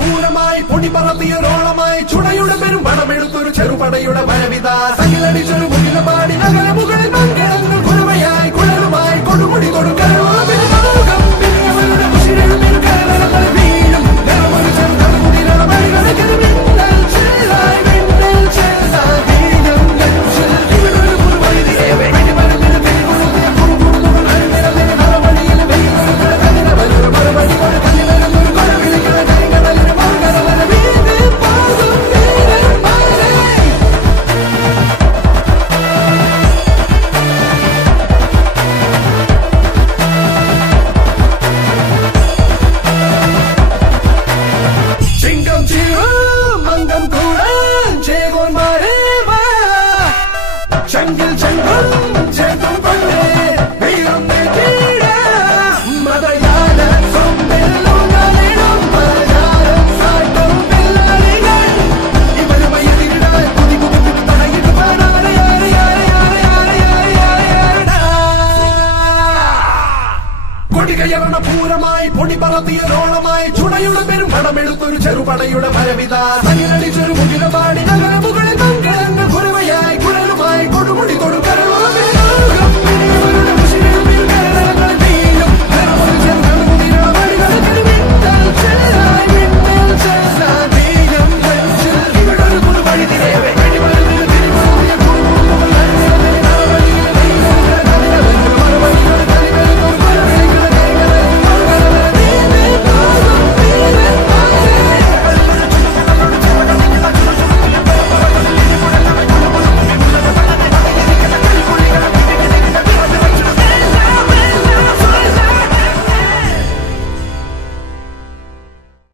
പൂരമായി പൊടി പറത്തിയൊരോളമായി ചുടയുടെ പെരും പണമെടുത്തൊരു ചെറുപടയുടെ വരവിതാ. സകല ചങ്കിൽ ചങ്കും ചേതം പണ്ടേ പൂരമായി പൊടി പറത്തിയതോളമായി ചുണയുടെ പെരുമണമെടുത്തൊരു ചെറുപടയുടെ മരവിത. തനിലടിച്ചൊരു മുകിലപാടി നഗരമുകളിൽ